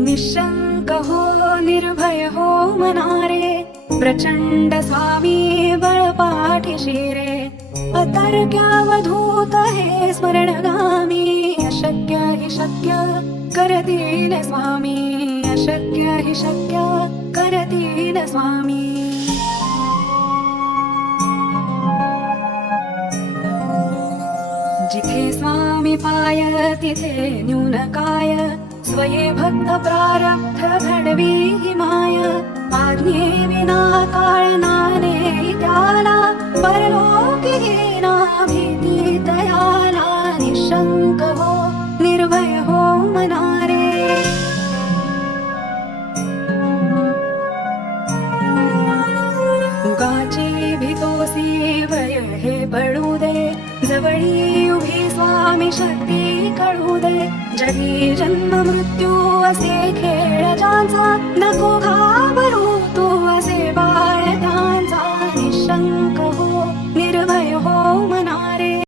निशंक हो निर्भय हो मनारे, प्रचंड स्वामी बळपाठीशी रे. अतर्क्यावधूत हे स्मरणगामी, अशक्य हि शक्य करतील स्वामी, अशक्य हि शक्य करतील स्वामी. जिथे स्वामी पाय तिथे न्यून काय, स्वये भक्त प्रारब्ध घडवी हि माय. आज्ञे विना काळ नाने त्याला, परलोकी घेना भीती तयाला. निशंक हो निर्भय हो मनारे. उगाची भीतोसी भय हे पडू दे, जवळी उभी स्वामी शक्ती कळू दे. जगी जन्म मृत्यू असे खेळ ज्याचा,